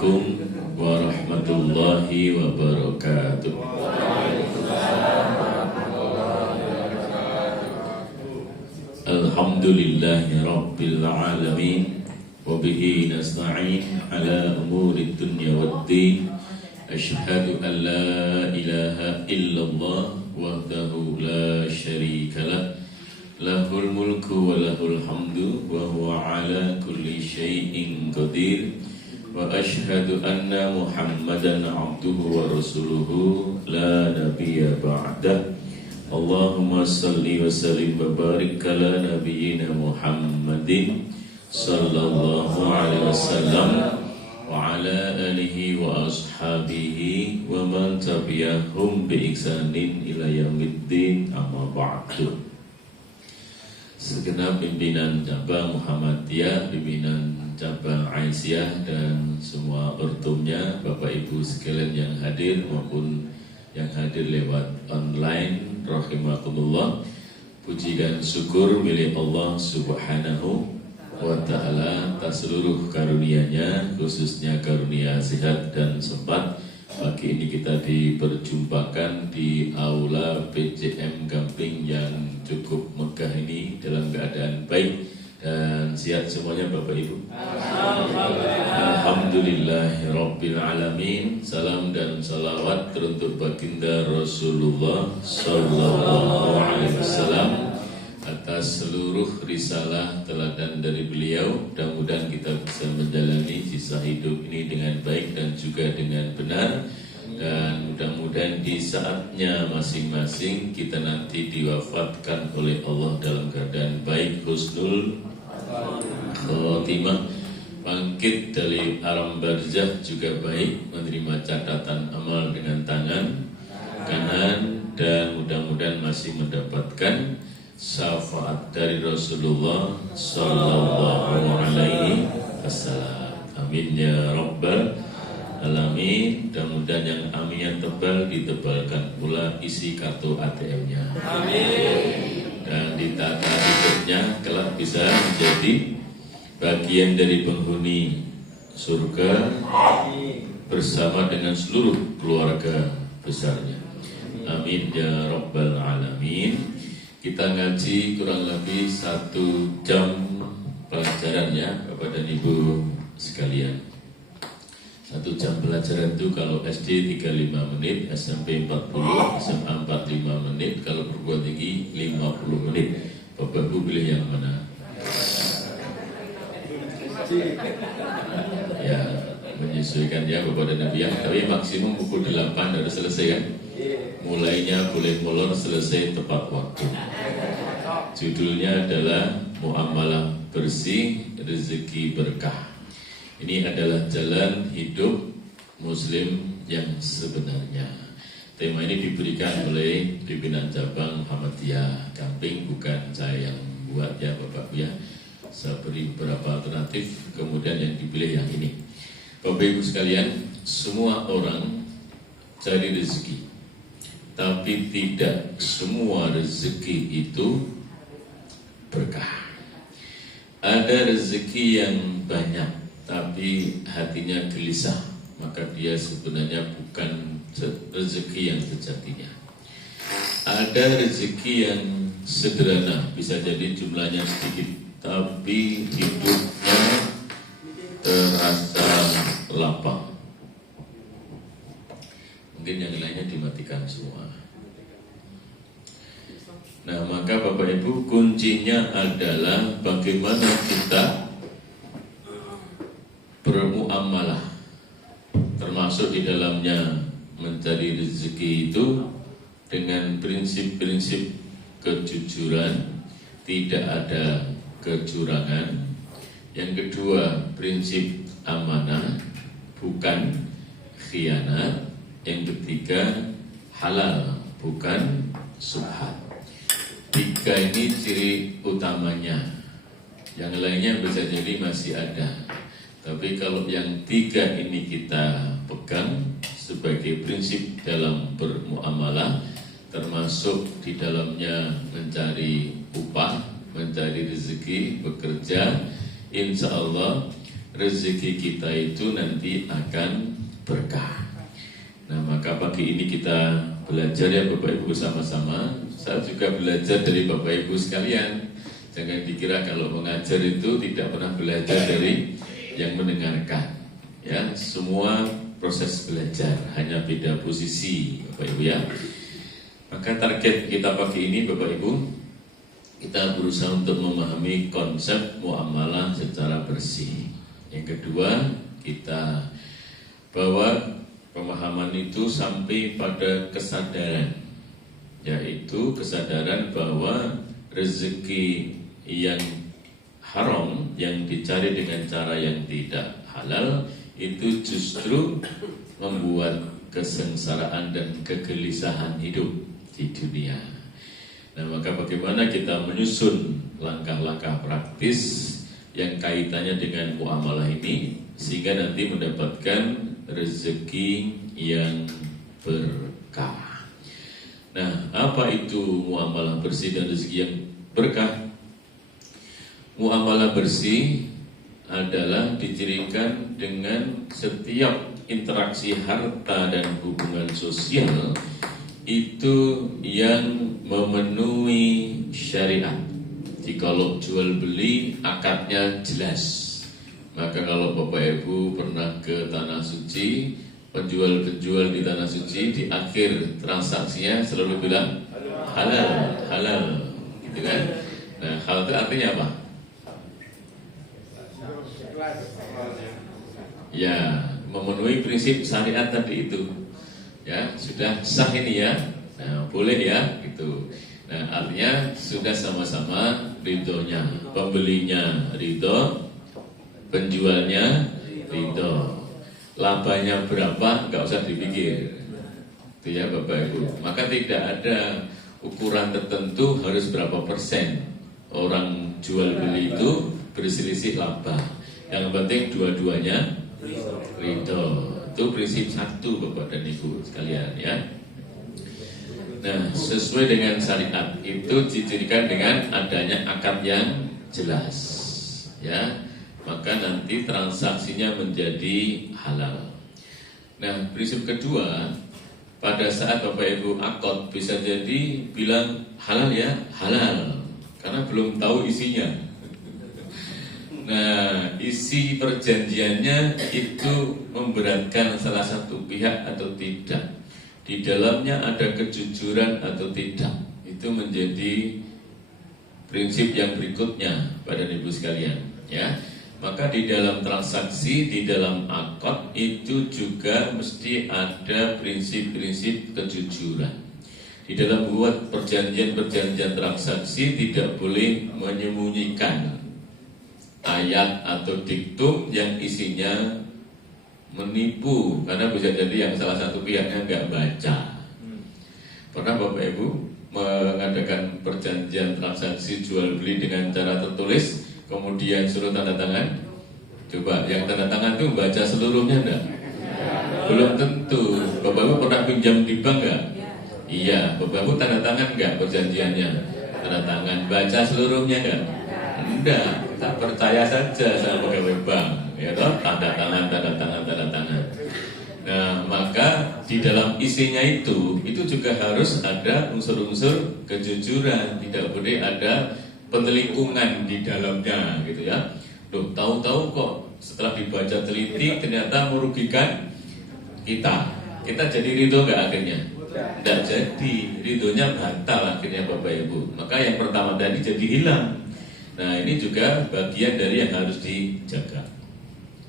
Assalamualaikum warahmatullahi wabarakatuh. Alhamdulillahi rabbil alamin, wabihi nasta'in ala umuri dunya waddin. Asyhadu an la ilaha illallah wahdahu la syarika lah, lahul mulku wa lahul hamdu wa huwa ala kulli syai'in qadir. Wa asyhadu anna Muhammadan abduhu wa rasuluhu la nabiyya ba'dah. Allahumma salli wa sallim wa barik ala nabiyyina Muhammadin sallallahu alaihi wasallam wa ala alihi wa ashabihi wa man tabi'ahum bi ihsanin ila yaumiddin, amma ba'du. Segenap pimpinan cabang Muhammadiyah, pimpinan cabang Aisyah dan semua ortumnya, Bapak Ibu sekalian yang hadir maupun yang hadir lewat online, rahimakumullah. Puji dan syukur milik Allah Subhanahu wa ta'ala atas seluruh karunia-Nya, khususnya karunia sehat dan sempat. Pagi ini kita diperjumpakan di aula PCM Gamping yang cukup megah ini dalam keadaan baik dan sehat semuanya Bapak Ibu. Alhamdulillahirabbil alamin. Salam dan salawat teruntuk baginda Rasulullah sallallahu alaihi wasallam atas seluruh risalah teladan dari beliau. Mudah-mudahan kita bisa menjalani sisa hidup ini dengan baik dan juga dengan benar, dan mudah-mudahan di saatnya masing-masing kita nanti diwafatkan oleh Allah dalam keadaan baik, husnul khotimah, bangkit dari alam barzah juga baik, menerima catatan amal dengan tangan kanan, dan mudah-mudahan masih mendapatkan syafaat dari Rasulullah sallallahu alaihi wasallam. Amin ya rabbal alamin. Mudah-mudahan yang aminnya tebal ditebalkan pula isi kartu ATM-nya. Amin. Dan ditata hidupnya kelak bisa menjadi bagian dari penghuni surga bersama dengan seluruh keluarga besarnya. Amin ya rabbal alamin. Kita ngaji kurang lebih 1 jam pelajaran ya Bapak dan Ibu sekalian. 1 jam pelajaran itu kalau SD 35 menit, SMP 40, SMA 45 menit, kalau perguruan tinggi 50 menit. Bapak Ibu pilih yang mana? Ya, menyesuaikan ya Bapak dan Ibu ya. Tapi maksimum pukul 8 harus selesai kan? Mulainya boleh molor, selesai tepat waktu. Judulnya adalah Muamalah Bersih, Rezeki Berkah. Ini adalah jalan hidup Muslim yang sebenarnya. Tema ini diberikan oleh pimpinan cabang Muhammadiyah Gamping, bukan saya yang buat ya Bapak ya. Saya beri beberapa alternatif, kemudian yang dipilih yang ini. Bapak Ibu sekalian, semua orang cari rezeki, tapi tidak semua rezeki itu berkah. Ada rezeki yang banyak tapi hatinya gelisah, maka dia sebenarnya bukan rezeki yang sejatinya. Ada rezeki yang sederhana, bisa jadi jumlahnya sedikit, tapi hidupnya terasa lapang. Mungkin yang lainnya dimatikan semua. Nah, maka Bapak Ibu, kuncinya adalah bagaimana kita bermuamalah, termasuk di dalamnya mencari rezeki itu dengan prinsip-prinsip kejujuran, tidak ada kecurangan. Yang kedua, prinsip amanah, bukan khianat. Yang ketiga, halal, bukan subhat. 3 ini ciri utamanya. Yang lainnya bisa jadi masih ada. Tapi kalau yang 3 ini kita pegang sebagai prinsip dalam bermuamalah, termasuk di dalamnya mencari upah, mencari rezeki, bekerja, insya Allah rezeki kita itu nanti akan berkah. Nah, maka pagi ini kita belajar ya Bapak Ibu sama-sama. Saya juga belajar dari Bapak Ibu sekalian. Jangan dikira kalau mengajar itu tidak pernah belajar dari yang mendengarkan. Ya, semua proses belajar, hanya beda posisi Bapak Ibu ya. Maka target kita pagi ini Bapak Ibu, kita berusaha untuk memahami konsep muamalah secara bersih. Yang kedua, kita bawa pemahaman itu sampai pada kesadaran, yaitu kesadaran bahwa rezeki yang haram, yang dicari dengan cara yang tidak halal, itu justru membuat kesengsaraan dan kegelisahan hidup di dunia. Nah, maka bagaimana kita menyusun langkah-langkah praktis yang kaitannya dengan muamalah ini sehingga nanti mendapatkan rezeki yang berkah. Nah, apa itu muamalah bersih dan rezeki yang berkah? Muamalah bersih adalah dicirikan dengan setiap interaksi harta dan hubungan sosial itu yang memenuhi syariat. Jikalau jual beli akadnya jelas, maka kalau Bapak Ibu pernah ke Tanah Suci, penjual-penjual di Tanah Suci di akhir transaksinya selalu bilang halal, halal, gitu kan? Nah, hal itu artinya apa? Ya, memenuhi prinsip syariat tadi itu. Ya, sudah sah ini ya. Nah, boleh ya gitu. Nah, artinya sudah sama-sama ridhonya, pembelinya ridho, penjualnya ridho. Labanya berapa nggak usah dipikir. Itu ya Bapak Ibu. Maka tidak ada ukuran tertentu harus berapa persen. Orang jual beli itu berselisih laba. Yang penting dua-duanya ridho. Itu prinsip satu Bapak dan Ibu sekalian ya. Nah, sesuai dengan syariat itu dicirikan dengan adanya akad yang jelas ya. Maka nanti transaksinya menjadi halal. Nah, prinsip kedua, pada saat Bapak Ibu akad bisa jadi bilang halal ya, halal, karena belum tahu isinya. Nah, isi perjanjiannya itu memberatkan salah satu pihak atau tidak. Di dalamnya ada kejujuran atau tidak. Itu menjadi prinsip yang berikutnya pada Ibu sekalian, ya. Maka di dalam transaksi, di dalam akad itu juga mesti ada prinsip-prinsip kejujuran. Di dalam buat perjanjian-perjanjian transaksi tidak boleh menyembunyikan ayat atau diktum yang isinya menipu, karena bisa jadi yang salah satu pihaknya nggak baca. Pernah Bapak Ibu mengadakan perjanjian transaksi jual beli dengan cara tertulis, kemudian suruh tanda tangan? Coba yang tanda tangan itu baca seluruhnya enggak? Belum tentu. Bapak Ibu pernah pinjam di bank enggak? Iya. Bapak Ibu tanda tangan enggak perjanjiannya? Tanda tangan, baca seluruhnya enggak? Enggak. Tak percaya saja sama pegawai bank, ya toh? Tanda tangan, tanda tangan, tanda tangan. Nah, maka di dalam isinya itu juga harus ada unsur-unsur kejujuran. Tidak boleh ada penelikungan di dalamnya, gitu ya. Loh, tahu-tahu kok setelah dibaca teliti ternyata merugikan kita. Kita jadi ridho nggak akhirnya? Tidak jadi, ridhonya batal akhirnya Bapak Ibu. Maka yang pertama tadi jadi hilang. Nah, ini juga bagian dari yang harus dijaga.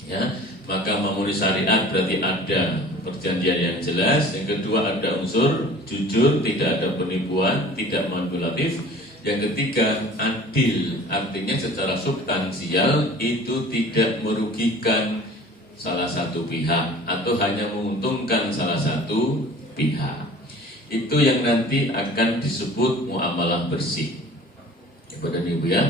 Ya, maka memenuhi syariat berarti ada perjanjian yang jelas. Yang kedua ada unsur jujur, tidak ada penipuan, tidak manipulatif. Yang ketiga adil, artinya secara substansial itu tidak merugikan salah satu pihak atau hanya menguntungkan salah satu pihak. Itu yang nanti akan disebut muamalah bersih. Kepada Ibu ya.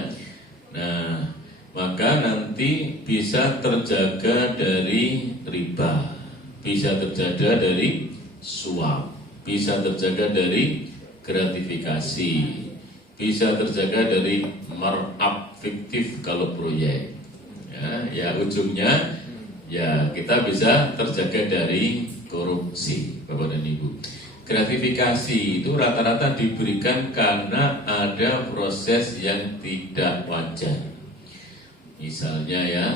Nah, maka nanti bisa terjaga dari riba, bisa terjaga dari suap, bisa terjaga dari gratifikasi, bisa terjaga dari markup fiktif kalau proyek. Ya ujungnya ya kita bisa terjaga dari korupsi, Bapak dan Ibu. Gratifikasi itu rata-rata diberikan karena ada proses yang tidak wajar. Misalnya ya,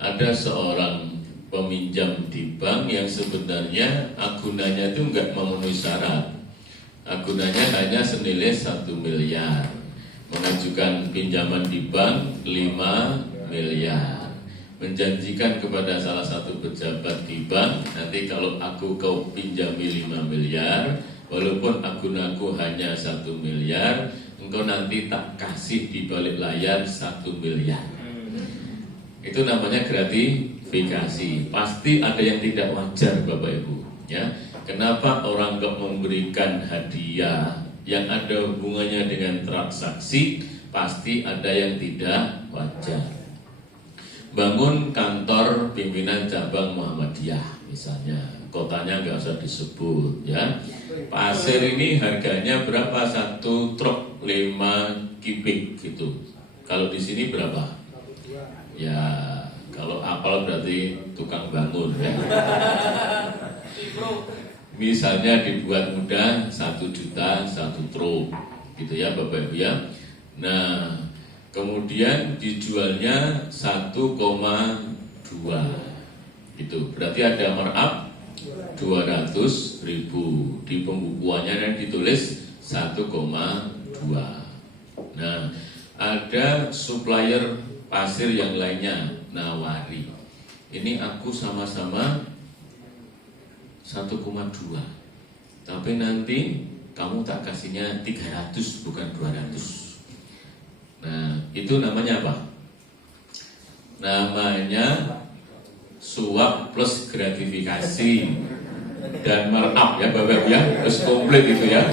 ada seorang peminjam di bank yang sebenarnya agunannya itu nggak memenuhi syarat. Agunannya hanya senilai 1 miliar. Mengajukan pinjaman di bank 5 miliar. Menjanjikan kepada salah satu pejabat di bank, nanti kalau aku kau pinjami 5 miliar, walaupun agunanku hanya 1 miliar, engkau nanti tak kasih di balik layar 1 miliar. Itu namanya gratifikasi. Pasti ada yang tidak wajar, Bapak Ibu. Ya, kenapa orang kok memberikan hadiah yang ada hubungannya dengan transaksi? Pasti ada yang tidak wajar. Bangun kantor pimpinan cabang Muhammadiyah, misalnya, kotanya nggak usah disebut, ya. Pasir ini harganya berapa? 1 truk 5 kubik gitu. Kalau di sini berapa? Ya, kalau apal berarti tukang bangun ya. Misalnya dibuat mudah 1 juta 1 truk gitu ya Bapak Ibu ya. Nah, kemudian dijualnya 1,2 itu berarti ada markup 200.000. Di pembukuannya yang ditulis 1,2. Nah, ada supplier pasir yang lainnya nawari, ini aku sama-sama 1,2, tapi nanti kamu tak kasihnya 300 bukan 200. Nah, itu namanya apa? Namanya suap plus gratifikasi dan markup ya Bapak ya, terus komplit itu ya.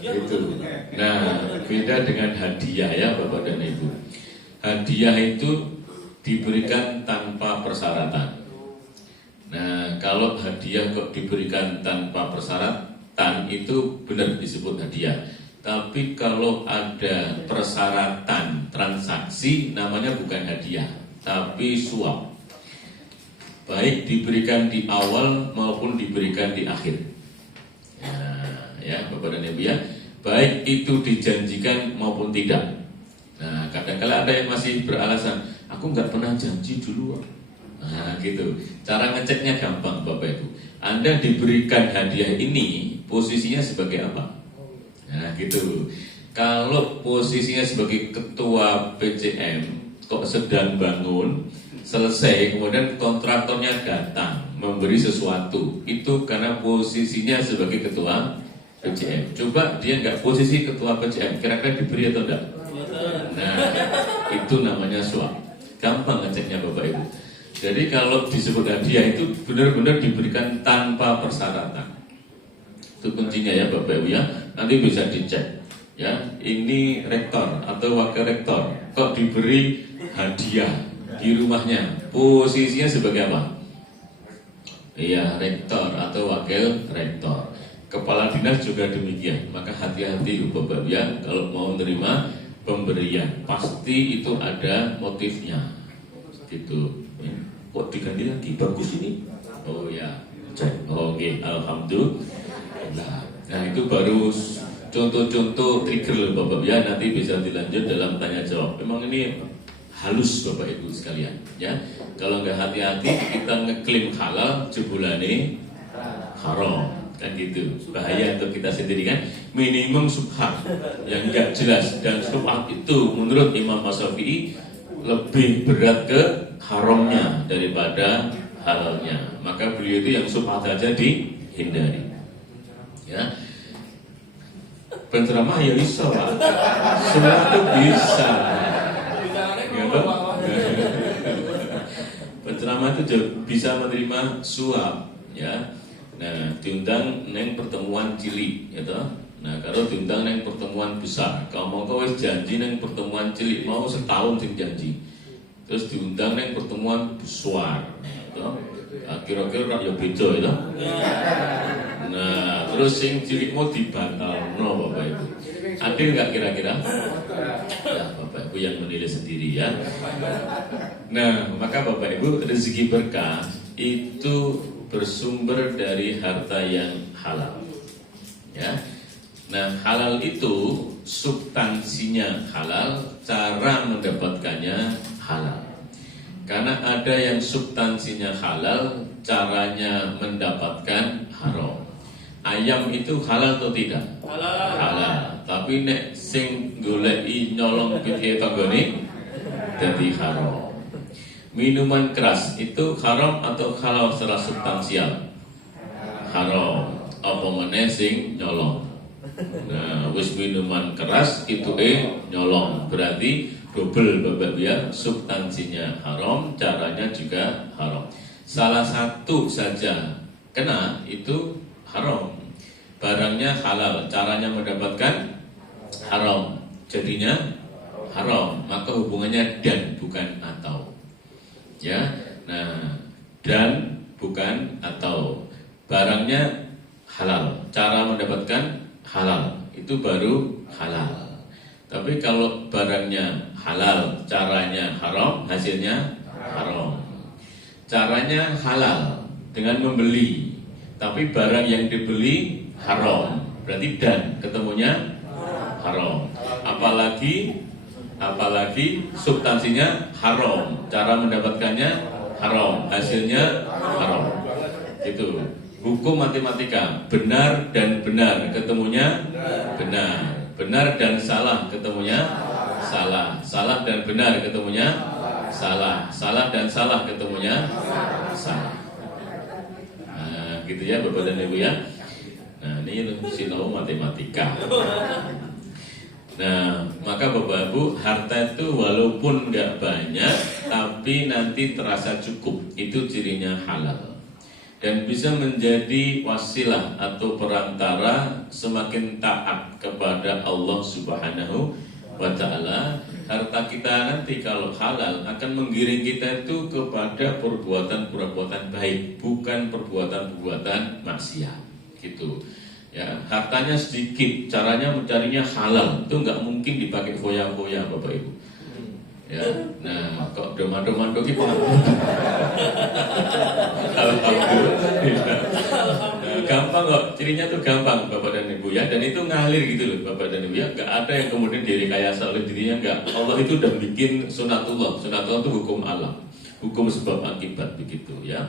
Itu. Nah, beda dengan hadiah ya Bapak dan Ibu. Hadiah itu diberikan tanpa persyaratan. Nah, kalau hadiah kok diberikan tanpa persyaratan itu benar disebut hadiah. Tapi kalau ada persyaratan transaksi namanya bukan hadiah, tapi suap. Baik diberikan di awal maupun diberikan di akhir. Ya, Bapak dan Ibu ya. Baik itu dijanjikan maupun tidak. Nah, kadang-kala ada yang masih beralasan, aku nggak pernah janji dulu. Nah, gitu. Cara ngeceknya gampang, Bapak Ibu. Anda diberikan hadiah ini, posisinya sebagai apa? Nah, gitu. Kalau posisinya sebagai ketua PCM, kok sedang bangun, selesai, kemudian kontraktornya datang memberi sesuatu, itu karena posisinya sebagai ketua PCM. Coba dia nggak posisi ketua PCM, kira-kira diberi atau enggak? Nah, itu namanya suap. Gampang ngeceknya Bapak Ibu. Jadi kalau disebut hadiah itu benar-benar diberikan tanpa persyaratan. Itu kuncinya ya Bapak Ibu ya. Nanti bisa dicek. Ya, ini rektor atau wakil rektor kok diberi hadiah di rumahnya. Posisinya sebagai apa? Iya, rektor atau wakil rektor. Kepala dinas juga demikian. Maka hati-hati Bapak Ibu ya kalau mau menerima pemberian, pasti itu ada motifnya gitu. Kok diganti lagi, bagus ini? Oh ya, cek. Oke, alhamdulillah. Nah, itu baru contoh-contoh trigger Bapak ya, nanti bisa dilanjut dalam tanya jawab. Memang ini halus Bapak Ibu sekalian ya. Kalau nggak hati-hati kita ngeklaim halal jebulane haram. Kan gitu, bahaya untuk kita sendiri kan. Minimum subhat yang enggak jelas, dan subhat itu menurut Imam Syafi'i lebih berat ke haramnya daripada halalnya. Maka beliau itu yang subhat saja dihindari. Ya, penceramah ya bisa Pak, semua itu bisa. Gitu? Penceramah itu bisa menerima suap ya. Nah, diundang neng pertemuan cilik, gitu. Nah, kalau diundang neng pertemuan besar, kalau mau wis janji neng pertemuan cilik mau setahun sing janji, terus diundang neng pertemuan besar, gitu. Nah, kira-kira ya beda, gitu. Nah, terus sing cilik mau dibatal, no Bapak Ibu. Adil nggak kira-kira? Ya Bapak Ibu yang menilai sendiri ya. Nah, maka Bapak Ibu, rezeki berkah itu bersumber dari harta yang halal. Ya. Nah, halal itu substansinya halal, cara mendapatkannya halal. Karena ada yang substansinya halal, caranya mendapatkan haram. Ayam itu halal atau tidak? Halal. Tapi nek sing goleki nyolong piye tanggane dadi haram. Minuman keras itu haram atau halal secara substansial? Haram. Apa meneh sing nyolong? Nah, wis minuman keras itu nyolong, berarti double Bapak ya, substansinya haram, caranya juga haram. Salah satu saja kena itu haram. Barangnya halal, caranya mendapatkan haram, jadinya haram. Maka hubungannya dan bukan atau. Ya. Nah, dan bukan atau. Barangnya halal, cara mendapatkan halal, itu baru halal. Tapi kalau barangnya halal, caranya haram, hasilnya haram. Caranya halal dengan membeli, tapi barang yang dibeli haram, berarti dan ketemunya haram. Apalagi substansinya haram, cara mendapatkannya haram, hasilnya haram. Itu hukum matematika, benar dan benar ketemunya benar, benar dan salah ketemunya salah, salah dan benar ketemunya salah, salah dan salah ketemunya salah. Nah, gitu ya Bapak dan Ibu ya. Nah, ini sinau matematika. Nah, maka Bapak Ibu, harta itu walaupun nggak banyak, tapi nanti terasa cukup. Itu cirinya halal. Dan bisa menjadi wasilah atau perantara semakin taat kepada Allah Subhanahu wa Ta'ala. Harta kita nanti kalau halal akan menggiring kita itu kepada perbuatan-perbuatan baik, bukan perbuatan-perbuatan maksiat. Gitu. Ya, hartanya sedikit, caranya mencarinya halal, itu nggak mungkin dipakai foya-foya Bapak Ibu. Ya, nah kok domando-mando kita gampang kok, cirinya tuh gampang Bapak dan Ibu ya, dan itu ngalir gitu loh Bapak dan Ibu ya, nggak ada yang kemudian direkayasa oleh dirinya, nggak. Allah itu udah bikin sunatullah itu hukum alam, hukum sebab akibat begitu ya.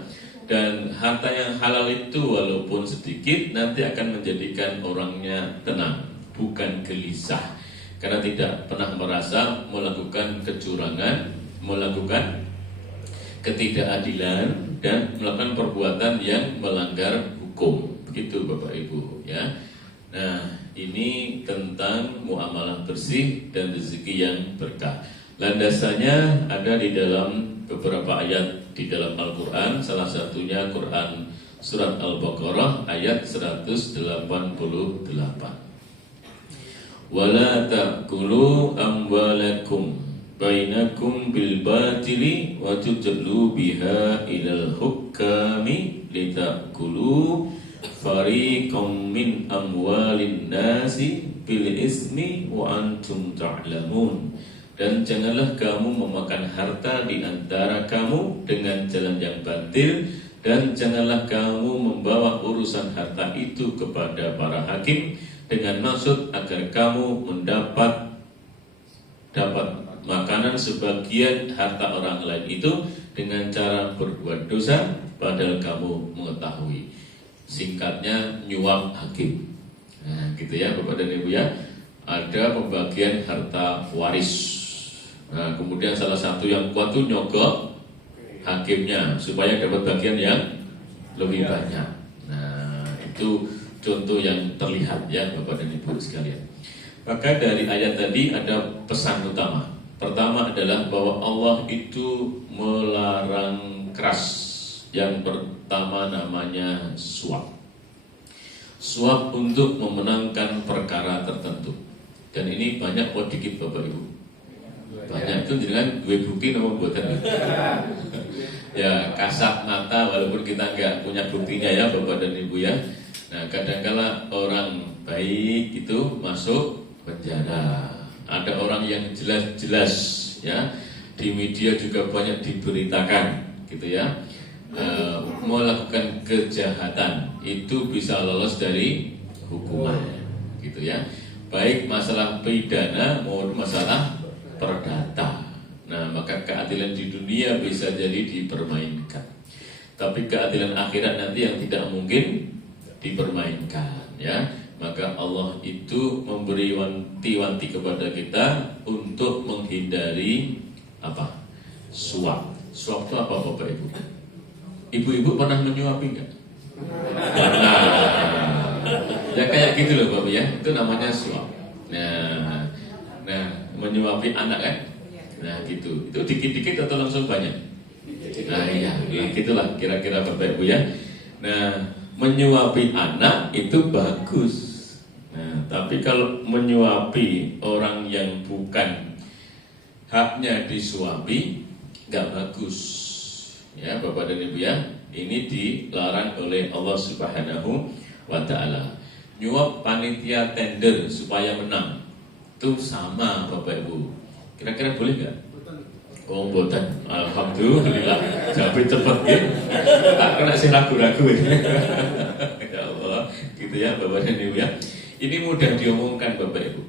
Dan harta yang halal itu walaupun sedikit nanti akan menjadikan orangnya tenang, bukan gelisah. Karena tidak pernah merasa melakukan kecurangan, melakukan ketidakadilan, dan melakukan perbuatan yang melanggar hukum. Begitu Bapak Ibu ya. Nah, ini tentang muamalah bersih dan rezeki yang berkah. Landasannya ada di dalam beberapa ayat di dalam Al-Quran. Salah satunya Quran Surat Al-Baqarah ayat 188. Wala ta'kulu amwalakum bainakum bil batili wa tudlu biha ilal hukami litakulu fariqam min amwalin nasi bil ismi wa antum ta'lamun. Dan janganlah kamu memakan harta di antara kamu dengan jalan yang batil, dan janganlah kamu membawa urusan harta itu kepada para hakim dengan maksud agar kamu dapat makanan sebagian harta orang lain itu dengan cara berbuat dosa padahal kamu mengetahui. Singkatnya nyuap hakim. Nah, gitu ya Bapak dan Ibu ya. Ada pembagian harta waris. Nah, kemudian salah satu yang kuat itu nyogok hakimnya supaya dapat bagian yang lebih banyak. Nah, itu contoh yang terlihat ya Bapak dan Ibu sekalian. Maka dari ayat tadi ada pesan utama. Pertama adalah bahwa Allah itu melarang keras. Yang pertama namanya suap. Suap untuk memenangkan perkara tertentu. Dan ini banyak kok dikit Bapak Ibu. Banyak itu dengan gue bukti nomor buatan. Ya kasat mata walaupun kita nggak punya buktinya ya Bapak dan Ibu ya. Nah kadangkala orang baik itu masuk penjara ada orang yang jelas-jelas ya di media juga banyak diberitakan gitu ya, melakukan kejahatan itu bisa lolos dari hukuman gitu ya, baik masalah pidana maupun masalah perdata. Nah, maka keadilan di dunia bisa jadi dipermainkan, tapi keadilan akhirat nanti yang tidak mungkin dipermainkan ya. Maka Allah itu memberi wanti-wanti kepada kita untuk menghindari apa? Suap. Suap itu apa Bapak Ibu? Ibu-ibu pernah menyuapi enggak? Nah, ya kayak gitu loh Bapak ya. Itu namanya suap. Nah, menyuapi anak kan? Nah gitu. Itu dikit-dikit atau langsung banyak? Nah iya, gitulah kira-kira Bapak Ibu ya. Nah, menyuapi anak itu bagus. Nah, tapi kalau menyuapi orang yang bukan haknya disuapi, nggak bagus. Ya, Bapak dan Ibu ya, ini dilarang oleh Allah Subhanahu wa Ta'ala. Nyuap panitia tender supaya menang, itu sama Bapak Ibu. Kira-kira boleh nggak? Oh, boten. Alhamdulillah. Jawab cepat ya. Tak kena sih ragu-ragu ya Allah, gitu ya Bapak dan Ibu ya. Ini mudah diomongkan Bapak Ibu.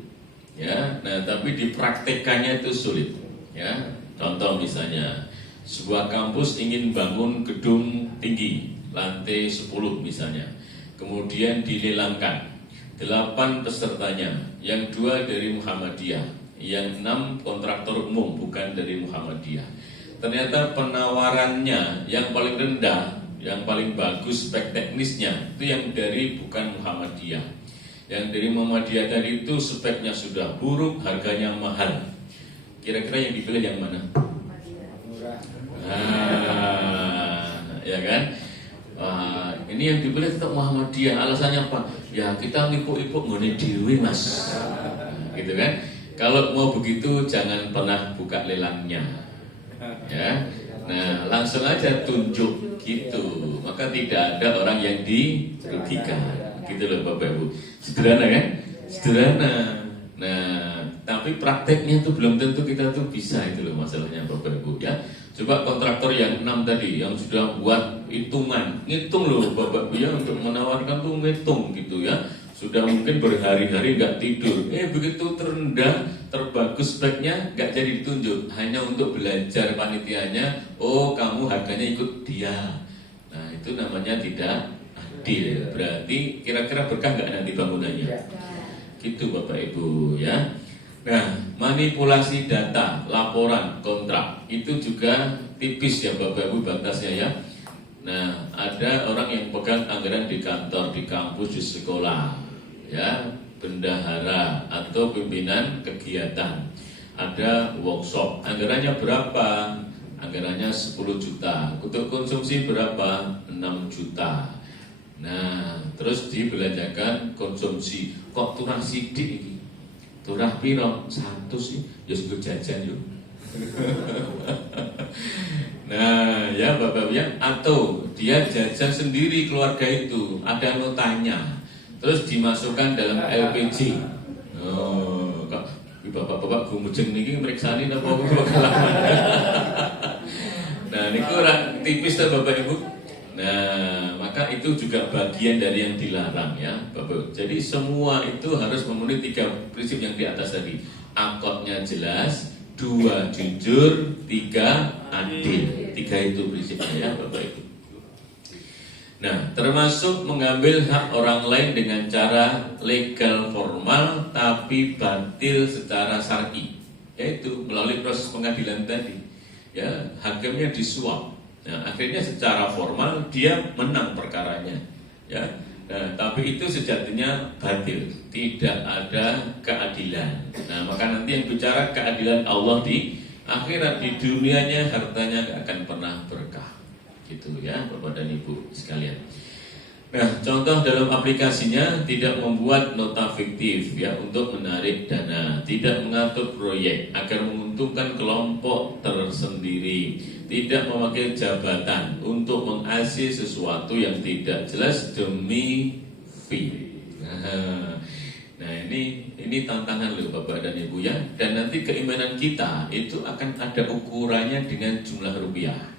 Ya, nah tapi dipraktekannya itu sulit. Ya, contoh misalnya sebuah kampus ingin bangun gedung tinggi, lantai 10 misalnya. Kemudian dilelangkan 8 pesertanya, yang 2 dari Muhammadiyah, yang 6 kontraktor umum bukan dari Muhammadiyah. Ternyata penawarannya yang paling rendah, yang paling bagus spek teknisnya itu yang dari bukan Muhammadiyah. Yang dari Muhammadiyah tadi itu speknya sudah buruk, harganya mahal. Kira-kira yang dipilih yang mana? Ya kan? Ini yang dipilih tetap Muhammadiyah. Alasannya apa? Ya kita ngipuk-ipuk ngene dhewe Mas. Gitu kan? Kalau mau begitu jangan pernah buka lelangnya. Ya. Nah, langsung aja tunjuk gitu. Maka tidak ada orang yang dirugikan. Gitu loh Bapak Ibu. Sederhana kan? Sederhana. Nah, tapi prakteknya itu belum tentu kita tuh bisa, itu loh masalahnya Bapak Ibu ya. Coba kontraktor yang 6 tadi yang sudah buat hitungan, ngitung loh Bapak Ibu ya, untuk menawarkan tuh ngitung gitu ya. Sudah mungkin berhari-hari nggak tidur. Begitu terendah, terbagus speknya nggak jadi ditunjuk, hanya untuk belajar panitianya. Oh, kamu harganya ikut dia. Nah, itu namanya tidak adil. Berarti kira-kira berkah nggak nanti bangunannya? Gitu Bapak Ibu ya. Nah, manipulasi data, laporan, kontrak itu juga tipis ya Bapak Ibu batasnya ya. Nah, ada orang yang pegang anggaran di kantor, di kampus, di sekolah ya, bendahara atau pimpinan kegiatan. Ada workshop, anggarannya berapa? Anggarannya 10 juta. Untuk konsumsi berapa? 6 juta. Nah, terus dibelanjakan konsumsi. Kok turah sidik ini? Turah piro? 100 sih. Ya sebut jajan yuk. Nah, ya Bapak ya, atau dia jajan sendiri keluarga itu, ada notanya. Terus dimasukkan dalam LPG. Oh, kok Bapak-bapak gumujeng niki mriksani napa pengalaman. Nah, niku ora tipis ta Bapak Ibu. Nah, maka itu juga bagian dari yang dilarang ya Bapak. Jadi semua itu harus memenuhi 3 prinsip yang di atas tadi. Akotnya jelas, 2 jujur, 3 adil. 3 itu prinsipnya ya Bapak Ibu. Nah, termasuk mengambil hak orang lain dengan cara legal formal tapi batil secara syar'i, yaitu melalui proses pengadilan tadi. Ya, hakimnya disuap. Nah, akhirnya secara formal dia menang perkaranya, ya. Nah, tapi itu sejatinya batil, tidak ada keadilan. Nah, maka nanti yang bicara keadilan Allah di akhirat, di dunianya hartanya gak akan pernah berkah, gitu ya, Bapak dan Ibu sekalian. Nah, contoh dalam aplikasinya tidak membuat nota fiktif ya untuk menarik dana, tidak mengatur proyek agar menguntungkan kelompok tersendiri, tidak memakai jabatan untuk meng-AC sesuatu yang tidak jelas demi fee. Nah ini tantangan loh Bapak dan Ibu ya. Dan nanti keimanan kita itu akan ada ukurannya dengan jumlah rupiah.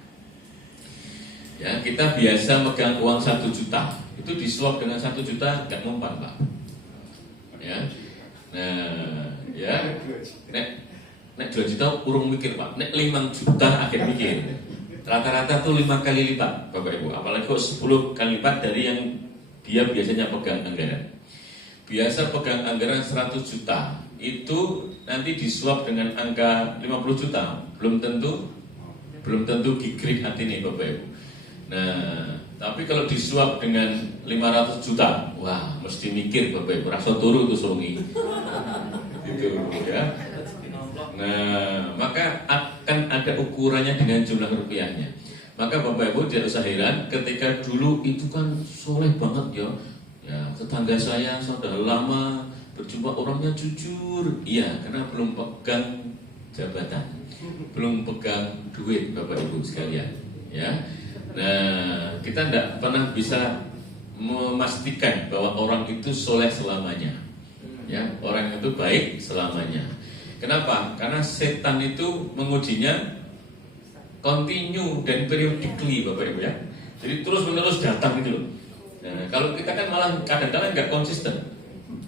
Ya, kita biasa megang uang 1 juta, itu disuap dengan 1 juta nggak mempan Pak. Ya, nah, ya, nek 2 juta urung mikir Pak, nek 5 juta akhir mikir. Rata-rata tuh 5 kali lipat Bapak Ibu, apalagi kok 10 kali lipat dari yang dia biasanya pegang anggaran. Biasa pegang anggaran 100 juta, itu nanti disuap dengan angka 50 juta, belum tentu gigrik hati nih Bapak Ibu. Nah, tapi kalau disuap dengan 500 juta, wah, mesti mikir Bapak Ibu, rasa turu tuh sungi. Gitu ya. Nah, maka akan ada ukurannya dengan jumlah rupiahnya. Maka Bapak Ibu tidak usah heran ketika dulu itu kan soleh banget ya. Ya, tetangga saya sudah lama berjumpa orangnya jujur. Iya, karena belum pegang jabatan, belum pegang duit Bapak Ibu sekalian. Ya. Nah, kita tidak pernah bisa memastikan bahwa orang itu soleh selamanya. Ya, orang itu baik selamanya. Kenapa? Karena setan itu mengujinya continue dan periodically Bapak Ibu ya. Jadi terus menerus datang gitu loh. Nah, kalau kita kan malah kadang-kadang nggak konsisten.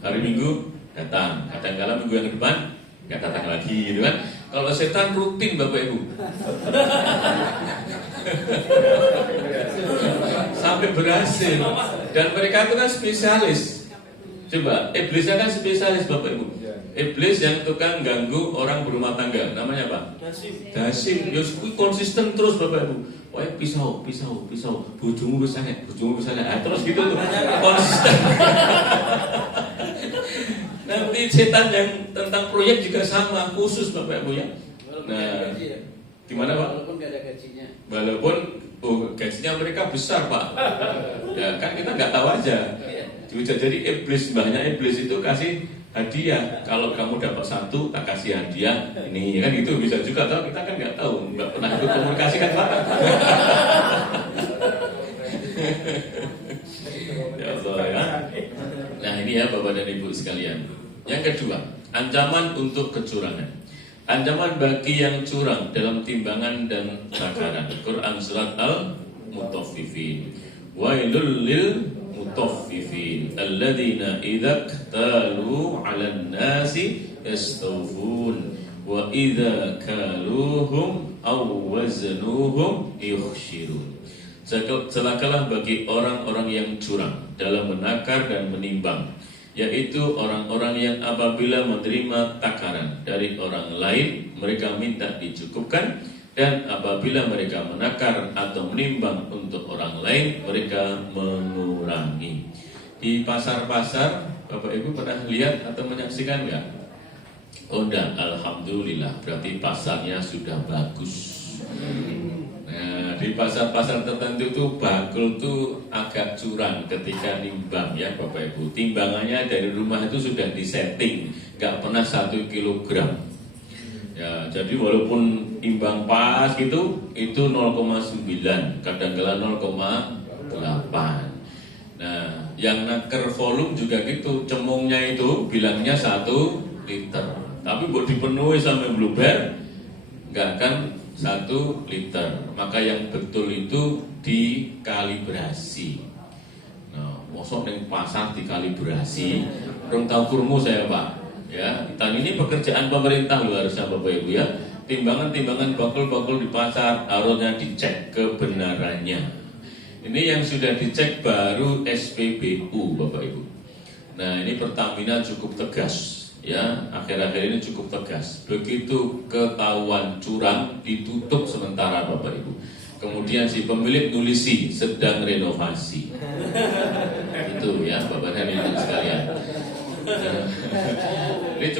Hari Minggu datang, kadang-kadang minggu yang depan nggak datang lagi gitu kan. Kalau setan rutin Bapak Ibu. Sampai berhasil. Dan mereka itu kan spesialis. Coba, iblisnya kan spesialis Bapak Ibu. Iblis yang tukang ganggu orang berumah tangga, namanya apa? Dasim. Ya konsisten terus Bapak Ibu. Wah, pisau. Bojomu wis akeh. Terus gitu tuh. Konsisten. Nanti setan yang tentang proyek juga sama, khusus Bapak Ibu ya. Nah, gimana Pak? Walaupun gak ada gajinya. Walaupun gajinya mereka besar Pak. Ya kan kita nggak tahu aja. Jadi iblis, banyak iblis itu kasih hadiah. Kalau kamu dapat 1, tak kasih hadiah. Ini kan gitu bisa juga. Tahu kita kan nggak tahu, nggak pernah ikut komunikasi kan Pak. Ya Allah ya. Nah ini ya Bapak dan Ibu sekalian. Yang kedua, ancaman untuk kecurangan. Ancaman bagi yang curang dalam timbangan dan takaran. Quran surat Al-Mutaffifin. Wailul lil mutaffifin alladzina idza qtalu 'alan nasi yastawfun wa idza kaluhum aw waznuhum yukhshirun. Celakalah bagi orang-orang yang curang dalam menakar dan menimbang, yaitu orang-orang yang apabila menerima takaran dari orang lain mereka minta dicukupkan, dan apabila mereka menakar atau menimbang untuk orang lain mereka mengurangi. Di pasar-pasar Bapak Ibu pernah lihat atau menyaksikan enggak? Oh enggak, alhamdulillah, berarti pasarnya sudah bagus. Nah, di pasar-pasar tertentu tuh bakul tuh agak curang ketika nimbang ya Bapak Ibu. Timbangannya dari rumah itu sudah disetting, nggak pernah 1 kilogram. Ya, jadi walaupun imbang pas gitu, itu 0,9, kadang-kala 0,8. Nah, yang naker volume juga gitu, cemungnya itu bilangnya 1 liter. Tapi buat dipenuhi sampai bluber, nggak akan 1 liter. Maka yang betul itu dikalibrasi. Nah, mosok neng pasar dikalibrasi, belum tahu kurmu saya Pak. Ya, dan ini pekerjaan pemerintah loh harusnya Bapak Ibu ya. Timbangan-timbangan bakul-bakul di pasar harusnya dicek kebenarannya. Ini yang sudah dicek baru SPBU Bapak Ibu. Nah, ini Pertamina cukup tegas ya, akhir-akhir ini cukup tegas. Begitu ketahuan curang ditutup sementara Bapak Ibu. Kemudian si pemilik nulisi sedang renovasi. Itu ya Bapak dan Ibu sekalian. Ini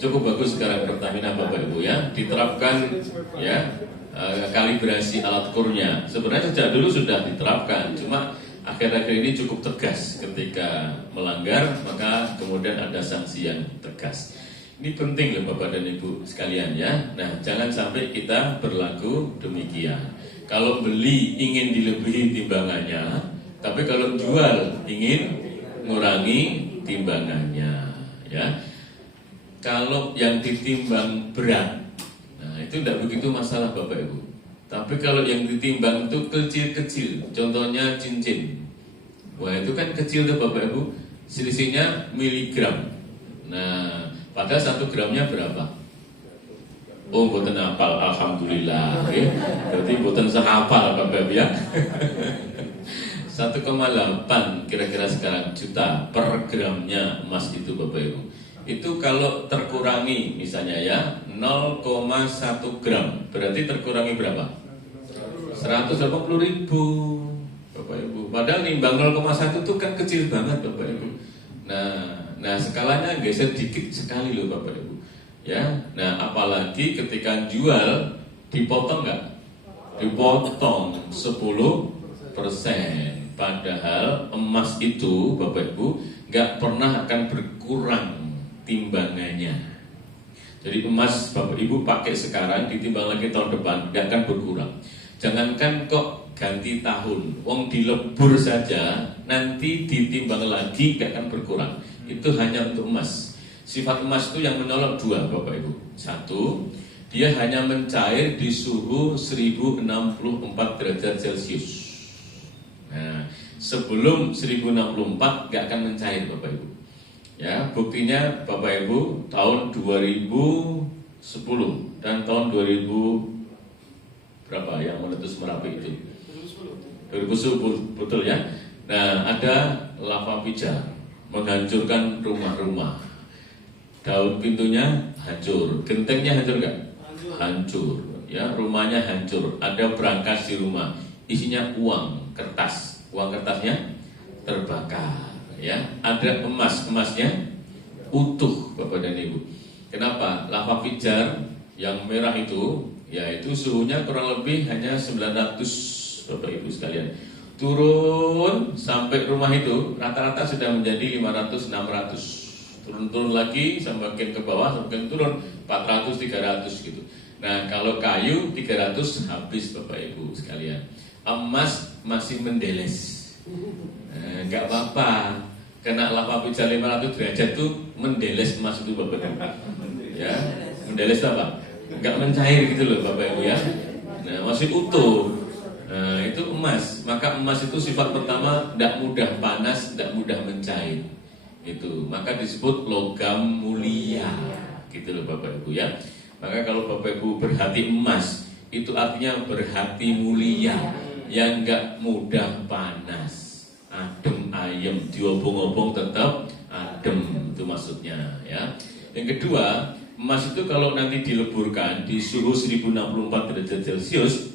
cukup bagus sekarang Pertamina Bapak Ibu ya, diterapkan ya kalibrasi alat ukurnya. Sebenarnya sejak dulu sudah diterapkan, cuma akhir-akhir ini cukup tegas. Ketika melanggar maka kemudian ada sanksi yang tegas. Ini penting loh Bapak dan Ibu sekalian ya. Nah, jangan sampai kita berlaku demikian. Kalau beli ingin dilebihi timbangannya, tapi kalau jual ingin ngurangi timbangannya. ya. Kalau yang ditimbang berat, nah itu tidak begitu masalah Bapak Ibu. Tapi kalau yang ditimbang itu kecil-kecil, contohnya cincin, wah itu kan kecil tuh Bapak Ibu, selisihnya miligram. Nah, padahal 1 gramnya berapa? Oh, boten hafal, alhamdulillah. Okay. Berarti boten sehafal Bapak Ibu ya. 1,8 kira-kira sekarang juta per gramnya emas itu Bapak Ibu. Itu kalau terkurangi misalnya ya 0,1 gram, berarti terkurangi berapa? 180.000 Bapak Ibu. Padahal nimbang 0,1 itu kan kecil banget Bapak Ibu. Nah skalanya geser dikit sekali loh Bapak Ibu. Ya, nah apalagi ketika jual dipotong nggak? Dipotong 10%. Padahal emas itu Bapak Ibu nggak pernah akan berkurang timbangannya. Jadi emas Bapak Ibu pakai sekarang ditimbang lagi tahun depan nggak akan berkurang. Jangankan kok ganti tahun, wong dilebur saja nanti ditimbang lagi nggak akan berkurang. Itu hanya untuk emas. Sifat emas itu yang menolong 2 Bapak Ibu. 1, dia hanya mencair di suhu 1064 derajat Celcius. Nah, sebelum 1064 gak akan mencair Bapak Ibu. Ya, buktinya Bapak Ibu tahun 2010 dan tahun 2000 berapa yang meletus Merapi itu? 2010 betul ya. Nah, ada lava pijar menghancurkan rumah-rumah. Daun pintunya hancur, gentengnya hancur nggak? Hancur, ya rumahnya hancur. Ada brankas di rumah, isinya uang kertas, uang kertasnya terbakar. Ya, ada emasnya utuh, Bapak dan Ibu. Kenapa? Lava pijar yang merah itu, yaitu suhunya kurang lebih hanya 900, Bapak Ibu sekalian. Turun sampai rumah itu rata-rata sudah menjadi 500-600. Turun-turun lagi semakin ke bawah, semakin turun 400-300 gitu. Nah kalau kayu 300 habis Bapak Ibu sekalian. Emas masih mendeles, nggak apa-apa. Kena lava pijar 500 derajat tuh mendeles emas itu Bapak Ibu. Ya, mendeles apa? Nggak mencair gitu loh Bapak Ibu ya. Nah masih utuh. Nah itu emas. Maka emas itu sifat pertama tidak mudah panas, tidak mudah mencair. Itu maka disebut logam mulia gitu loh Bapak Ibu ya. Maka kalau Bapak Ibu berhati emas itu artinya berhati mulia yang enggak mudah panas, adem ayem, diobong-obong tetap adem, itu maksudnya ya. Yang kedua, emas itu kalau nanti dileburkan di suhu 1064 derajat Celcius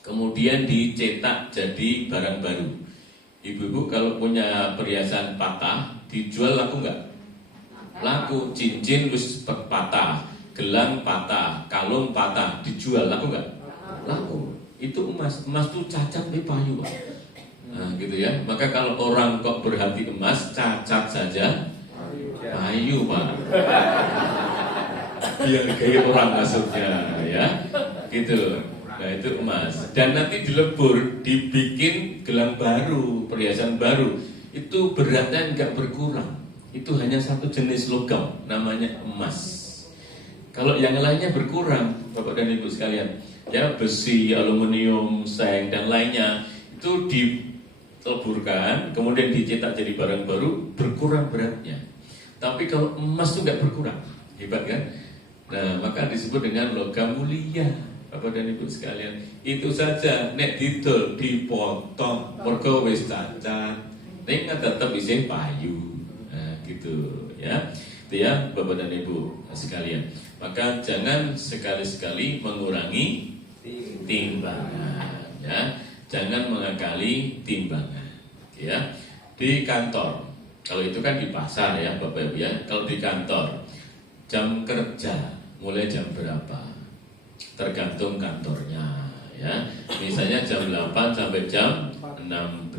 kemudian dicetak jadi barang baru. Ibu-ibu kalau punya perhiasan patah dijual laku nggak? Laku. Cincin wis patah, gelang patah, kalung patah, dijual laku nggak? Laku. Itu emas. Emas tuh cacat payu. Nah gitu ya. Maka kalau orang kok berhati emas, cacat saja payu Pak. Biar gaya orang maksudnya ya. Gitu. Nah itu emas. Dan nanti dilebur, dibikin gelang baru, perhiasan baru. Itu beratnya nggak berkurang. Itu hanya satu jenis logam, namanya emas. Kalau yang lainnya berkurang, Bapak dan Ibu sekalian, ya besi, aluminium, seng dan lainnya itu diteleburkan, kemudian dicetak jadi barang baru, berkurang beratnya. Tapi kalau emas itu nggak berkurang, hebat kan? Nah maka disebut dengan logam mulia. Bapak dan Ibu sekalian, itu saja nek didol dipotong mergo wis cacat, ning tetep isih payu. Nah, gitu ya. Itu ya Bapak dan Ibu sekalian. Maka jangan sekali-sekali mengurangi timbangan ya. Jangan mengakali timbangan ya. Di kantor, kalau itu kan di pasar ya Bapak Ibu ya. Kalau di kantor, jam kerja mulai jam berapa? Tergantung kantornya ya. Misalnya jam 8 sampai jam 16,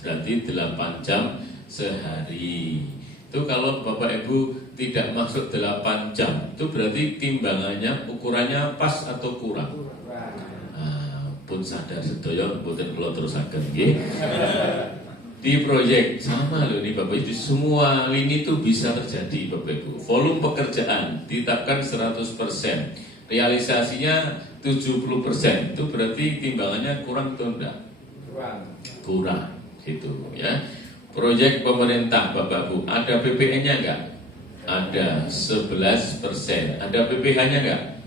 berarti 8 jam sehari. Itu kalau Bapak Ibu tidak masuk 8 jam, itu berarti timbangannya ukurannya pas atau kurang. Nah, pun sadar sedaya mboten kula terusaken nggih. di proyek sama loh nih Bapak Ibu, semua lini itu bisa terjadi Bapak Ibu. Volume pekerjaan ditetapkan 100%, realisasinya 70%, itu berarti timbangannya kurang atau enggak? Kurang gitu ya. Proyek pemerintah Bapak Ibu, ada PPN-nya enggak? Ada 11%. Ada PPH-nya enggak?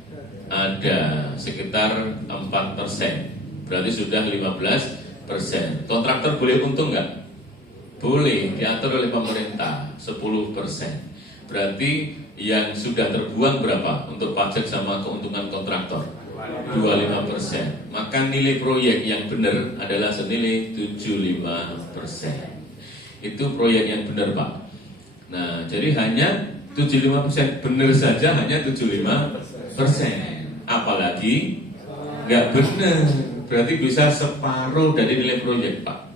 Ada sekitar 4%. Berarti sudah 15%. Kontraktor boleh untung enggak? Boleh, diatur oleh pemerintah 10%. Berarti yang sudah terbuang berapa untuk pajak sama keuntungan kontraktor? 25%. Maka nilai proyek yang benar adalah senilai 75%. Itu proyek yang benar Pak. Nah jadi hanya 75%, benar saja hanya 75%. Apalagi nggak benar, berarti bisa separuh dari nilai proyek Pak.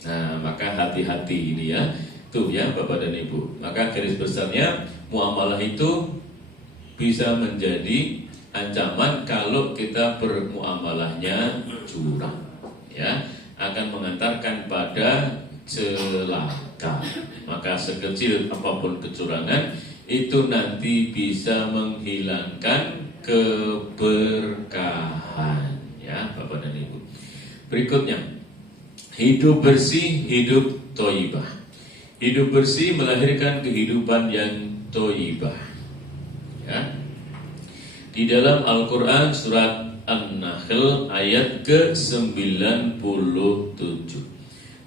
Nah maka hati-hati ini ya. Tuh ya Bapak dan Ibu. Maka garis besarnya muamalah itu bisa menjadi ancaman kalau kita bermuamalahnya curang, ya, akan mengantarkan pada celaka. Maka sekecil apapun kecurangan itu nanti bisa menghilangkan keberkahan, ya Bapak dan Ibu. Berikutnya, hidup bersih, hidup thayyibah. Hidup bersih melahirkan kehidupan yang thayyibah. Ya. Di dalam Al-Quran surat An-Nahl ayat ke-97.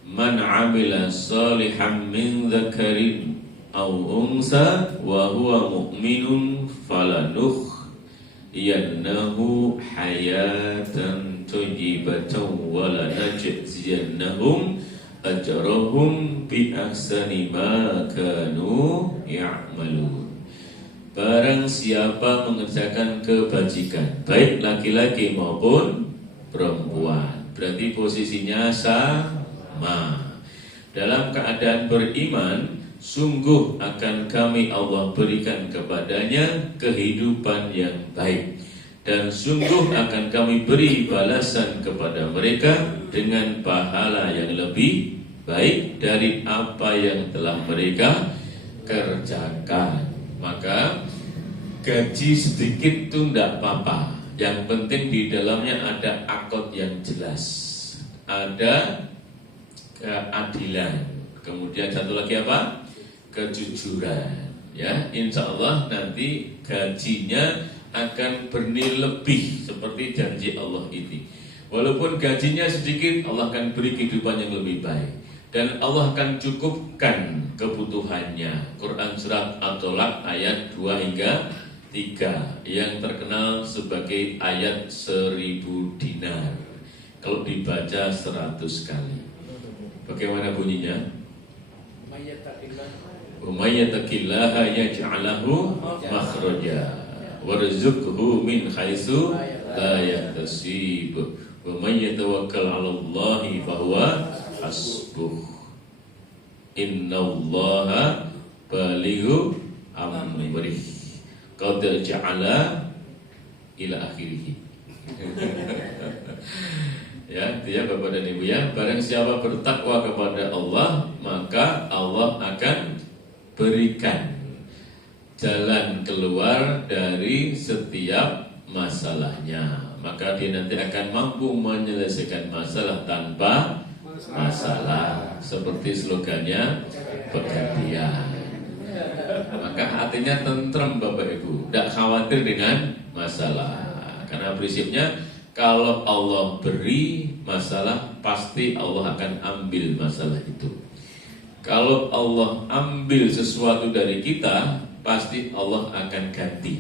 Man 'amila shalihan min dzakarin aw unsa wa huwa mu'minun falanuhyiyannahu hayatan thayyibatan wa lanajziyannahum ajrahum bi ahsani ma kanu ya'malun. Barang siapa mengerjakan kebajikan, baik laki-laki maupun perempuan, berarti posisinya sama. Dalam keadaan beriman, sungguh akan kami Allah berikan kepadanya kehidupan yang baik, dan sungguh akan kami beri balasan kepada mereka dengan pahala yang lebih baik dari apa yang telah mereka kerjakan. Maka gaji sedikit itu tidak apa-apa. Yang penting di dalamnya ada akad yang jelas, ada keadilan. Kemudian satu lagi apa? Kejujuran. Ya, insya Allah nanti gajinya akan bernilai lebih seperti janji Allah ini. Walaupun gajinya sedikit, Allah akan beri kehidupan yang lebih baik, dan Allah akan cukupkan kebutuhannya. Quran surat At-Tolak ayat 2 hingga 3 yang terkenal sebagai ayat 1000 dinar. Kalau dibaca 100 kali, bagaimana bunyinya? Umayyattaqillaha yaj'alahu makhraja warzuqhu min haitsu la yahtasib wa may yatawakkal 'alallahi fahuwa hasbuh. Innallaha balighu amrih qad ja'ala ila akhirih. Ya, itu ya Bapak dan Ibu ya. Barang siapa bertakwa kepada Allah, maka Allah akan berikan jalan keluar dari setiap masalahnya. Maka dia nanti akan mampu menyelesaikan masalah tanpa masalah. Seperti slogannya Pegadaian. Maka hatinya tentrem Bapak Ibu, tidak khawatir dengan masalah. Karena prinsipnya kalau Allah beri masalah, pasti Allah akan ambil masalah itu. Kalau Allah ambil sesuatu dari kita, pasti Allah akan ganti.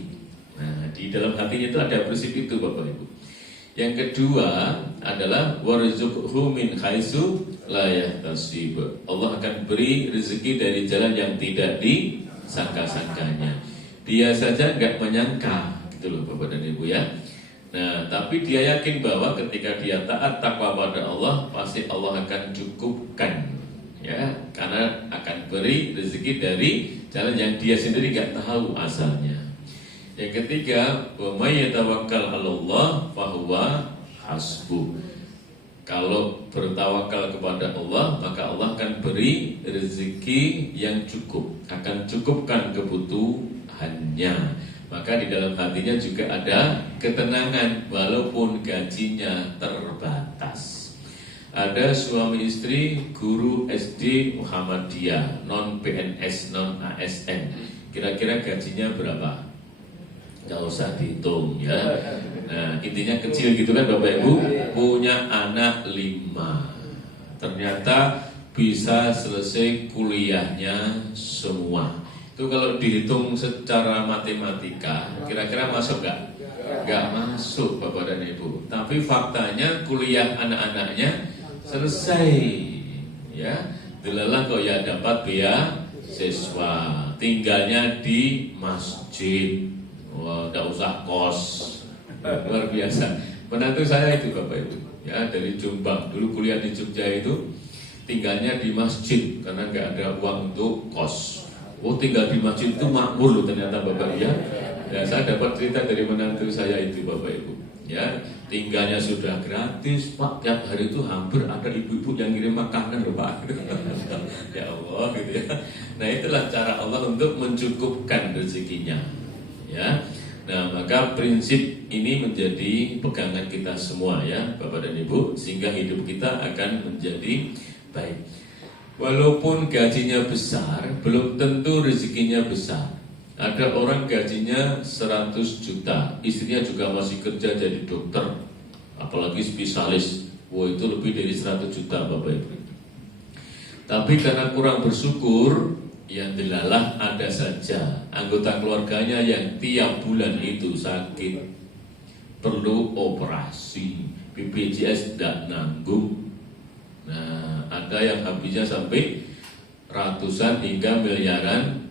Nah, di dalam hatinya itu ada prinsip itu Bapak Ibu. Yang kedua adalah warzuqhu min haitsu la yahtasib. Allah akan beri rezeki dari jalan yang tidak disangka-sangkanya. Dia saja enggak menyangka, gitu loh Bapak dan Ibu ya. Nah, tapi dia yakin bahwa ketika dia taat takwa pada Allah, pasti Allah akan cukupkan, ya, karena akan beri rezeki dari jalan yang dia sendiri enggak tahu asalnya. Yang ketiga, wa may yatawakkal 'alallah fahuwa hasbuh. Kalau bertawakal kepada Allah, maka Allah akan beri rezeki yang cukup, akan cukupkan kebutuhannya. Maka di dalam hatinya juga ada ketenangan walaupun gajinya terbatas. Ada suami istri guru SD Muhammadiyah, non PNS, non ASN. Kira-kira gajinya berapa? Gak usah dihitung ya. Nah, intinya kecil gitu kan Bapak Ibu. Punya anak 5. Ternyata bisa selesai kuliahnya semua. Itu kalau dihitung secara matematika, kira-kira masuk gak? Gak masuk Bapak dan Ibu. Tapi faktanya kuliah anak-anaknya selesai. Ya, delalah kok ya dapat beasiswa. Tinggalnya di masjid. Wah, gak usah kos. Luar biasa. Menantu saya itu Bapak Ibu, ya dari Jombang. Dulu kuliah di Jogja itu tinggalnya di masjid karena nggak ada uang untuk kos. Oh, tinggal di masjid itu makmur loh ternyata Bapak ya. Dan saya dapat cerita dari menantu saya itu Bapak Ibu. Ya, tinggalnya sudah gratis, Pak. Tiap hari itu hampir ada ibu-ibu yang ngirim makanan loh Pak. Ya Allah gitu ya. Nah, itulah cara Allah untuk mencukupkan rezekinya. Ya. Nah, maka prinsip ini menjadi pegangan kita semua ya, Bapak dan Ibu, sehingga hidup kita akan menjadi baik. Walaupun gajinya besar, belum tentu rezekinya besar. Ada orang gajinya 100 juta, istrinya juga masih kerja jadi dokter, apalagi spesialis. Wah, itu lebih dari 100 juta Bapak Ibu. Tapi karena kurang bersyukur, yang delalah ada saja anggota keluarganya yang tiap bulan itu sakit, perlu operasi, BPJS tidak nanggung. Nah, ada yang habisnya sampai ratusan hingga miliaran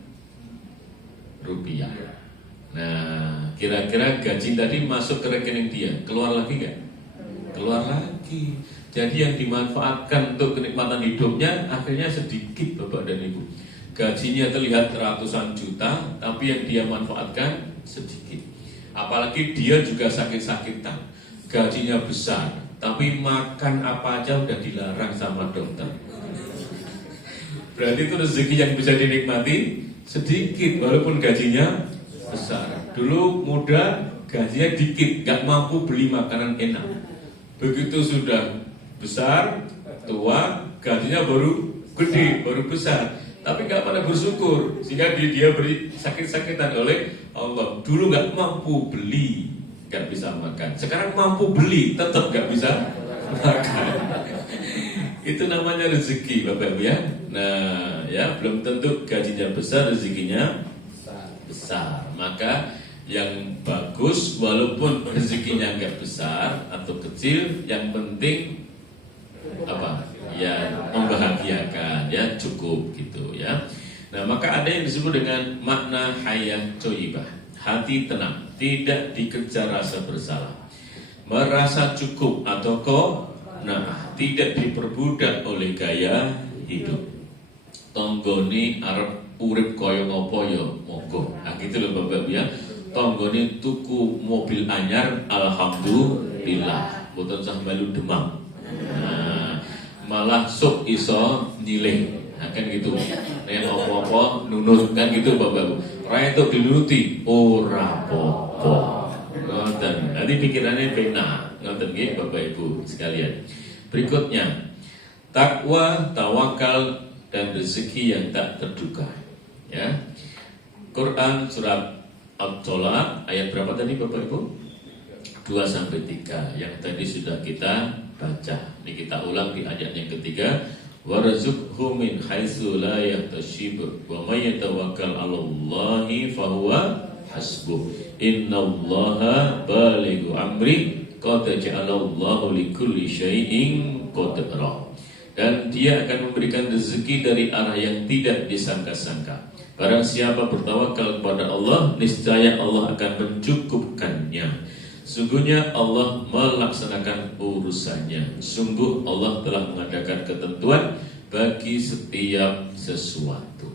rupiah. Nah, kira-kira gaji tadi masuk ke rekening dia, keluar lagi nggak? Keluar lagi. Jadi yang dimanfaatkan untuk kenikmatan hidupnya akhirnya sedikit Bapak dan Ibu. Gajinya terlihat ratusan juta, tapi yang dia manfaatkan sedikit. Apalagi dia juga sakit-sakitan, gajinya besar, tapi makan apa aja udah dilarang sama dokter. Berarti itu rezeki yang bisa dinikmati sedikit, walaupun gajinya besar. Dulu muda, gajinya dikit, gak mampu beli makanan enak. Begitu sudah besar, tua, gajinya baru gede, baru besar. Tapi gak pada bersyukur, sehingga dia beri sakit-sakitan oleh Allah. Dulu gak mampu beli, gak bisa makan. Sekarang mampu beli, tetap gak bisa makan. Itu namanya rezeki Bapak Ibu ya. Nah ya, belum tentu gajinya besar, rezekinya besar. Maka yang bagus, walaupun rezekinya gak besar atau kecil, yang penting apa? Ya, membahagiakan, ya cukup gitu ya. Nah, maka ada yang disebut dengan makna hayah thayyibah, hati tenang, tidak dikejar rasa bersalah, merasa cukup atau qanaah, tidak diperbudak oleh gaya hidup. Tonggone arep urip kaya ngopo ya monggo. Nah, gitu loh Bapak ya. Tonggone tuku mobil anyar, alhamdulillah, boten sah melu demam. Nah, malah sok iso nyilih, kan gitu. Nek apa-apa nunut kan gitu Bapak. Ra entuk dinuruti ora apa-apa. Ngoten. Nanti pikirannya penak. Ngoten nggih Bapak Ibu sekalian. Berikutnya, takwa, tawakal dan rezeki yang tak terduga. Ya. Quran surat At-Tolaq ayat berapa tadi Bapak Ibu? 2-3 yang tadi sudah kita baca. Ini kita ulang di ayat yang ketiga. Warzuqhu min haitsu la yahtasib wa may yatawakkal 'alallahi fahuwa hasbuh. Innallaha balighu amri qad ja'alallahu likulli syai'in qadra. Dan dia akan memberikan rezeki dari arah yang tidak disangka-sangka. Barang siapa bertawakal kepada Allah, niscaya Allah akan mencukupkannya. Sungguhnya Allah melaksanakan urusannya. Sungguh Allah telah mengadakan ketentuan bagi setiap sesuatu.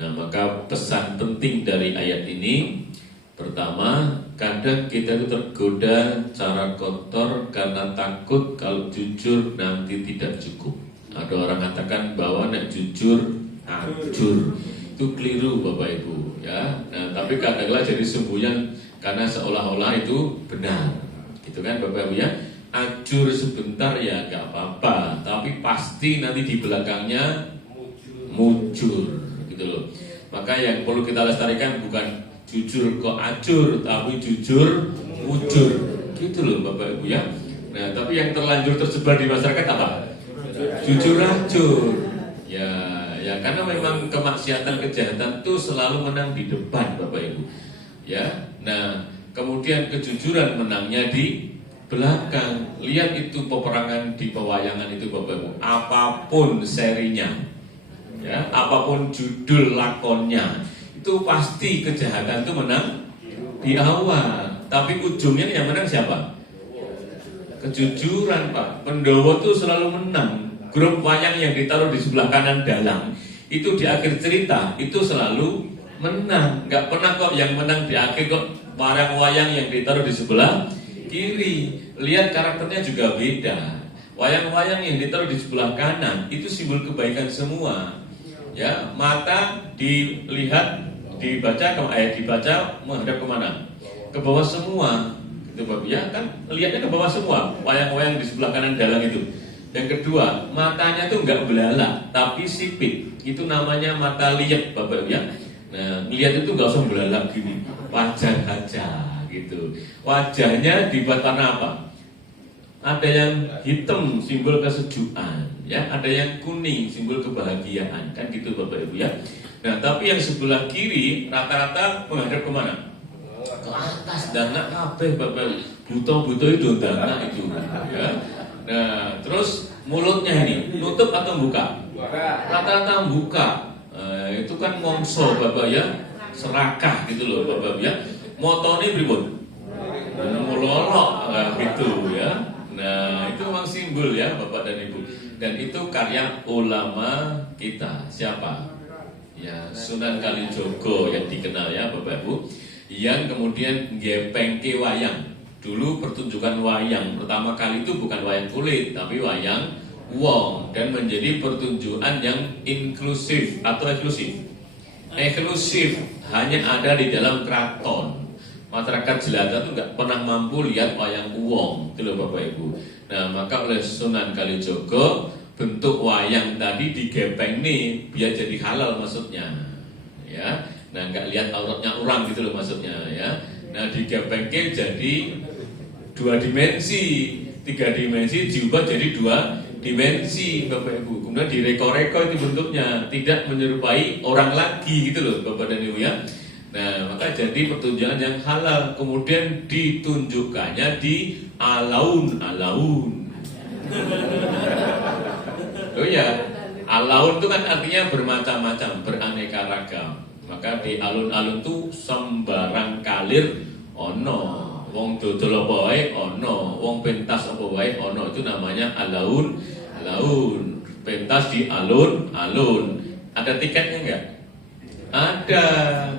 Nah, maka pesan penting dari ayat ini, pertama, kadang kita itu tergoda cara kotor karena takut kalau jujur nanti tidak cukup. Ada orang katakan bahwa nek jujur acur. Itu keliru Bapak Ibu ya. Nah, tapi kadang-kadang jadi semboyan karena seolah-olah itu benar. Gitu kan Bapak Ibu ya. Acur sebentar ya gak apa-apa, tapi pasti nanti di belakangnya mujur gitu loh. Maka yang perlu kita lestarikan bukan jujur kok acur, tapi jujur mujur. Gitu loh Bapak Ibu ya. Nah, tapi yang terlanjur tersebar di masyarakat apa? Jujur acur. Ya karena memang kemaksiatan kejahatan itu selalu menang di depan Bapak Ibu. Ya. Nah, kemudian kejujuran menangnya di belakang. Lihat itu peperangan di pewayangan itu Bapak Ibu. Apapun serinya, ya, apapun judul lakonnya, itu pasti kejahatan itu menang di awal. Tapi ujungnya yang menang siapa? Kejujuran Pak. Pendowo itu selalu menang. Grup wayang yang ditaruh di sebelah kanan dalang itu di akhir cerita itu selalu menang. Gak pernah kok yang menang di akhir kok wayang yang ditaruh di sebelah kiri. Lihat karakternya juga beda. Wayang-wayang yang ditaruh di sebelah kanan itu simbol kebaikan semua. Ya, mata dibaca menghadap kemana? Ke bawah semua. Itu Bapak ya kan lihatnya ke bawah semua. Wayang-wayang di sebelah kanan dalang itu. Yang kedua, matanya tuh nggak belalak, tapi sipit. Itu namanya mata liat, Bapak ya. Nah, lihat itu nggak usah belalak gini, wajar aja gitu. Wajahnya dibuat warna apa? Ada yang hitam, simbol kesejukan, ya. Ada yang kuning, simbol kebahagiaan, kan gitu, Bapak Ibu ya. Nah, tapi yang sebelah kiri rata-rata menghadap kemana? Ke atas, dana kabeh, Bapak. Buto-buto itu dana itu, ya. Nah, terus mulutnya ini nutup atau buka? Rata-rata buka. Itu kan mongso Bapak ya, serakah gitu loh Bapak ya. Motone pripun? Mulolok gitu ya. Nah, itu memang simbol ya Bapak dan Ibu. Dan itu karya ulama kita. Siapa? Ya, Sunan Kalijogo yang dikenal ya Bapak Ibu. Yang kemudian ngepengke wayang. Dulu pertunjukan wayang pertama kali itu bukan wayang kulit, tapi wayang wong, dan menjadi pertunjukan yang inklusif atau eksklusif. Eksklusif hanya ada di dalam keraton. Masyarakat jelata itu nggak pernah mampu lihat wayang wong, itu loh Bapak Ibu. Nah, maka oleh Sunan Kalijogo bentuk wayang tadi digepeng nih biar jadi halal maksudnya, ya. Nah, nggak lihat auratnya orang gitu loh maksudnya, ya. Nah, digepengke jadi 2 dimensi, 3 dimensi diubah jadi 2 dimensi Bapak Ibu. Kemudian direko-reko itu bentuknya, tidak menyerupai orang lagi gitu loh Bapak dan Ibu ya. Nah, maka jadi pertunjukan yang halal. Kemudian ditunjukkannya di alaun-alaun. Oh ya, alaun itu kan artinya bermacam-macam, beraneka ragam. Maka di alun-alun itu sembarang kalir ono. Wong dodol apa wae ono, wong pentas apa wae ono, itu namanya alaun. Pentas di alun-alun. Ada tiketnya enggak? Ada.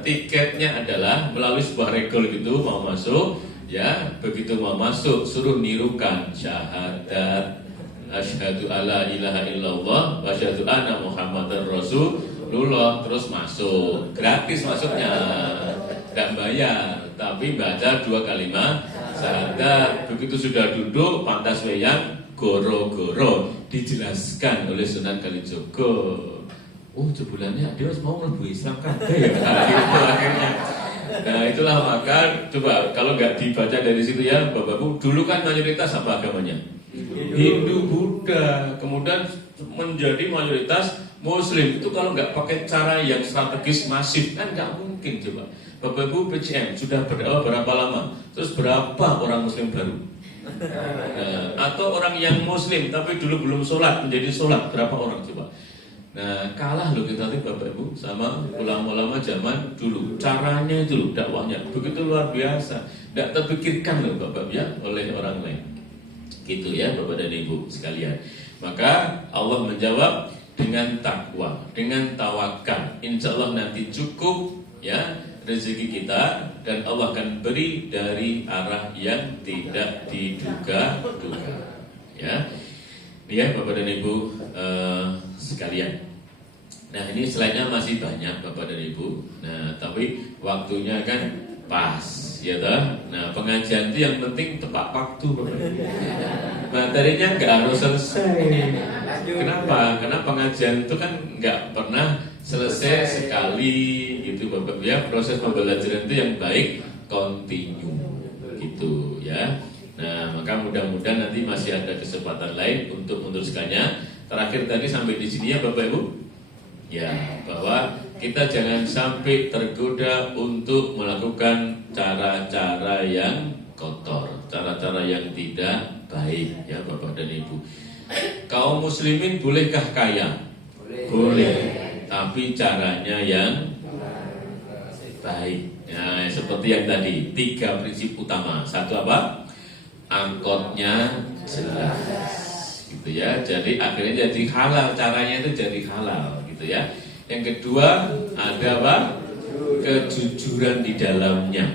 Tiketnya adalah melalui sebuah regol gitu mau masuk, ya. Begitu mau masuk suruh nirukan syahadat asyhadu alla ilaha illallah wa asyhadu anna muhammadar rasulullah, terus masuk. Gratis masuknya. Tidak bayar, tapi baca 2 kalimat syahadat. Begitu sudah duduk pantas weyang goro-goro dijelaskan oleh Sunan Kalijogo. Oh, sebulannya dia mau mlebu Islam kan? Gitu akhirnya. Nah, itulah maka coba kalau nggak dibaca dari situ ya Bapak-Ibu, dulu kan mayoritas apa agamanya? Hindu, Buddha, kemudian menjadi mayoritas Muslim. Itu kalau nggak pakai cara yang strategis masif kan nggak mungkin coba. Bapak Ibu PCM sudah berdakwah berapa lama? Terus berapa orang Muslim baru? Nah, atau orang yang Muslim tapi dulu belum sholat menjadi sholat, berapa orang coba? Nah, kalah loh kita tuh Bapak Ibu sama ulama-ulama zaman dulu. Caranya itu loh dakwahnya begitu luar biasa, tidak terpikirkan loh Bapak ya oleh orang lain. Gitu ya Bapak dan Ibu sekalian. Maka Allah menjawab dengan takwa, dengan tawakal. Insya Allah nanti cukup ya. rezeki kita, dan Allah akan beri dari arah yang tidak diduga-duga. Ya, Bapak dan Ibu sekalian. Nah, ini selainnya masih banyak Bapak dan Ibu. Nah, tapi waktunya kan pas, ya toh. Nah, pengajian itu yang penting tepat waktu. Materinya nggak harus selesai. Kenapa? Karena pengajian itu kan nggak pernah selesai sekali, gitu Bapak ya. Proses pembelajaran itu yang baik kontinu, gitu ya. Nah, maka mudah-mudahan nanti masih ada kesempatan lain untuk meneruskannya. Terakhir tadi sampai di sini ya Bapak Ibu. Ya, bahwa kita jangan sampai tergoda untuk melakukan cara-cara yang kotor, cara-cara yang tidak baik ya Bapak dan Ibu. Kaum muslimin bolehkah kaya? Boleh. Tapi caranya yang baik. Nah, seperti yang tadi, 3 prinsip utama. Satu apa? Angkotnya jelas, gitu ya. Jadi akhirnya jadi halal, caranya itu jadi halal, gitu ya. Yang kedua ada apa? Kejujuran di dalamnya,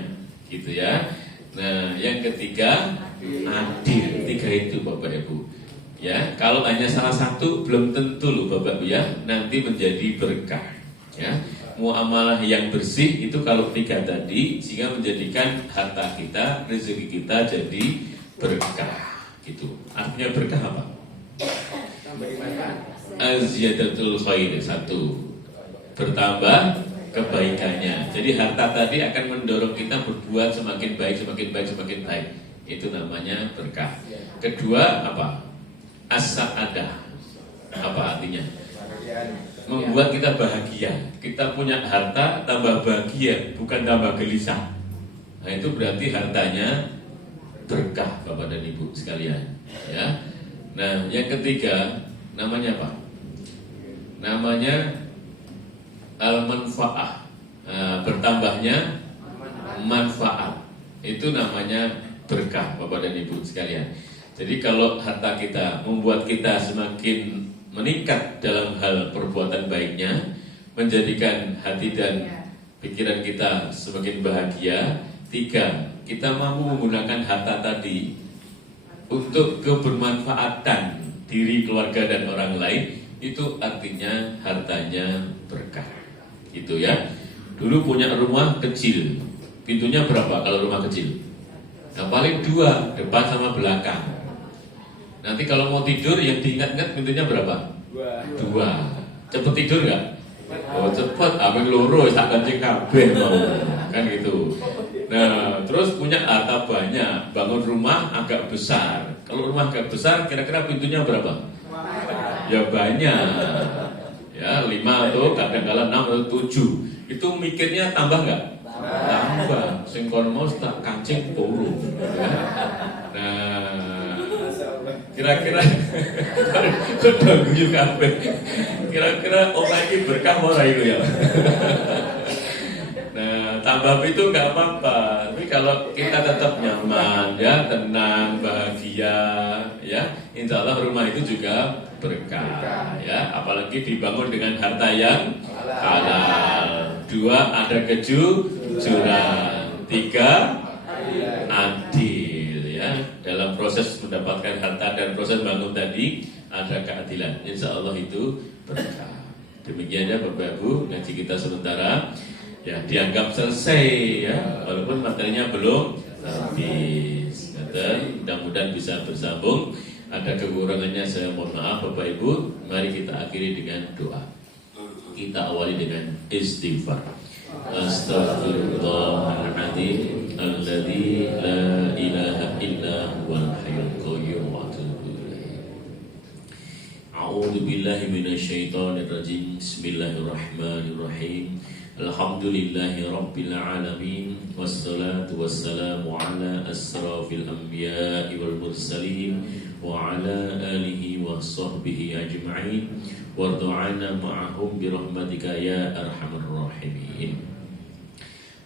gitu ya. Nah, yang ketiga adil. 3 itu Bapak Ibu. Ya, kalau hanya salah satu belum tentu loh Bapak Ibu ya, nanti menjadi berkah. Ya, muamalah yang bersih itu kalau 3 tadi, sehingga menjadikan harta kita, rezeki kita jadi berkah, gitu. Artinya berkah apa? Aziyadatul khair, 1, bertambah kebaikannya. Jadi harta tadi akan mendorong kita berbuat semakin baik, semakin baik, semakin baik. Itu namanya berkah. Kedua apa? As-sa'adah. Apa artinya? Membuat kita bahagia. Kita punya harta tambah bahagia, bukan tambah gelisah. Nah, itu berarti hartanya berkah Bapak dan Ibu sekalian, ya. Nah, yang ketiga namanya apa? Namanya al-manfaah. Bertambahnya manfaat. Itu namanya berkah Bapak dan Ibu sekalian. Jadi kalau harta kita membuat kita semakin meningkat dalam hal perbuatan baiknya, menjadikan hati dan pikiran kita semakin bahagia. 3, kita mampu menggunakan harta tadi untuk kebermanfaatan diri, keluarga, dan orang lain. Itu artinya hartanya berkah, gitu ya. Dulu punya rumah kecil, pintunya berapa kalau rumah kecil? Nah, paling 2, depan sama belakang. Nanti kalau mau tidur yang diingat-ingat pintunya berapa? 2. Cepet tidur nggak? Oh cepet, abang loro tak kancing kabeh mau, kan gitu. Nah, terus punya harta banyak, bangun rumah agak besar. Kalau rumah agak besar, kira-kira pintunya berapa? Ya banyak. Ya 5 atau kadang-kadang 6 atau 7. Itu mikirnya tambah nggak? Tambah. Sing kon mau tak kancing puru. Nah, kira-kira sudah guyu kabeh. Kira-kira omah iki berkah ora itu ya. Nah, tambah itu nggak apa-apa. Tapi kalau kita tetap nyaman, ya, tenang, bahagia, ya, insya Allah rumah itu juga berkah, ya. Apalagi dibangun dengan harta yang halal. 2, ada kejujuran. 3, adil, ya. Dalam proses mendapatkan harta dan proses bangun tadi ada keadilan. Insya Allah itu berkah. Demikian ya Bapak Ibu, ngaji kita sementara. Ya, dianggap selesai ya, walaupun materinya belum habis. Mudah-mudahan bisa bersambung. Ada kekurangannya saya mohon maaf Bapak Ibu. Mari kita akhiri dengan doa. Kita awali dengan istighfar. Astaghfirullahaladzim alladzi la ilaha illa huwal hayyul qayyum wa atubu ilaih. A'udzu billahi minasyaitonir rajim. Bismillahirrahmanirrahim. Alhamdulillahi Rabbil Alamin. Wassalatu wassalamu ala asrafil anbiya'i wal mursalin wa ala alihi wa sahbihi ajma'in wardu'ana ma'ahum birahmatika ya arhamar rahimin.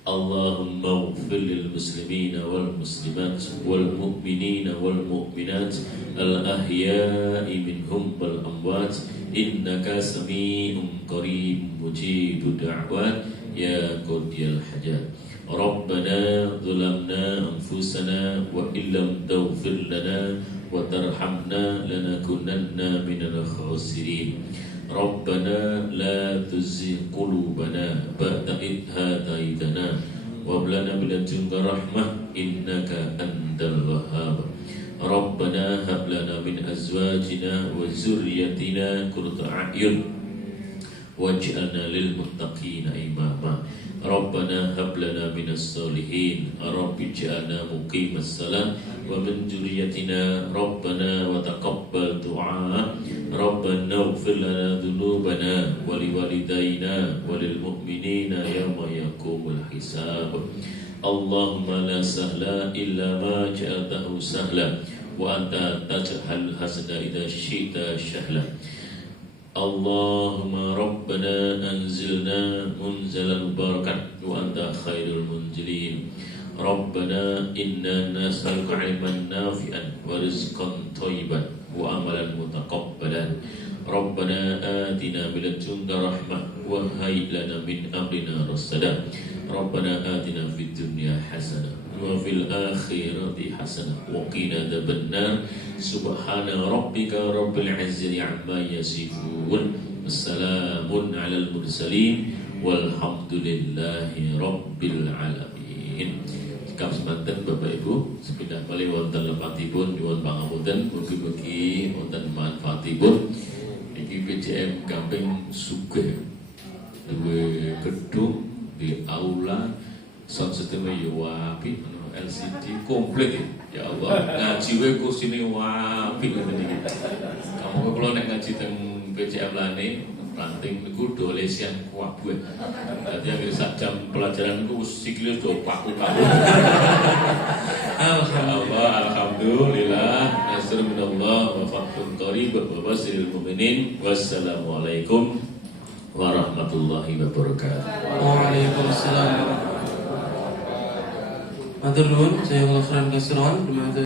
Allahumma ighfir lil muslimina wal muslimat wal mu'minina wal mu'minat al ahya'i minhum wal amwat innaka sami'un qarib mujibud da'wat يا قاضي الحاجات ربنا ظلمنا أنفسنا وإن لم تغفر لنا وترحمنا لنكونن من الخاسرين ربنا لا تزغ قلوبنا بعد إذ هديتنا وهب لنا من لدنك رحمة إنك أنت الوهاب ربنا هب لنا من أزواجنا وذريتنا قرة أعين واجعلنا للمتقين إماما ربنا هب لنا من الصالحين رب اجعلنا مقيم الصلاة ومن ذريتنا ربنا وتقبل دعاء ربنا اغفر لنا ذنوبنا ولوالدينا وللمؤمنين يوم يقوم الحساب اللهم لا سهل إلا ما جعلته سهلا وأنت تجعل الحزن إذا شئت سهلا اللهم ربنا أنزلنا منزلا مباركا وأنت خير المنزلين ربنا إنا نسألك علما نافعا ورزقا طيبا وعملا متقبلا ربنا آتنا من لدنك رحمة وهيئ لنا من أمرنا رشدا ربنا آتنا في الدنيا حسنة وفي الآخرة حسنة وقنا عذاب النار سبحان ربك رب العزة عما يصفون السلام على المرسلين والحمد لله رب العالمين. Kap semanten Bapak Ibu sepindah malih wonten lepatipun nyuwun pangapunten mugi-mugi wonten manfaatipun. Iki PJM Gamping sugih duwe gedung di aula sound system yo apik LCD komplit ya Allah ngaji we kursine apik ngene iki. Kamu kula nek ngaji teng PJM lane ranting niku dolesian kuabuh. Dadi akhir sak jam pelajaran niku sikile do paku-paku. Alhamdulillah, alhamdulillah, nasr minallah wa fathun qarib wa basiril mu'minin. Wassalamualaikum warahmatullahi wabarakatuh. Waalaikumsalam. Matur nuwun, saya khairan kasiron.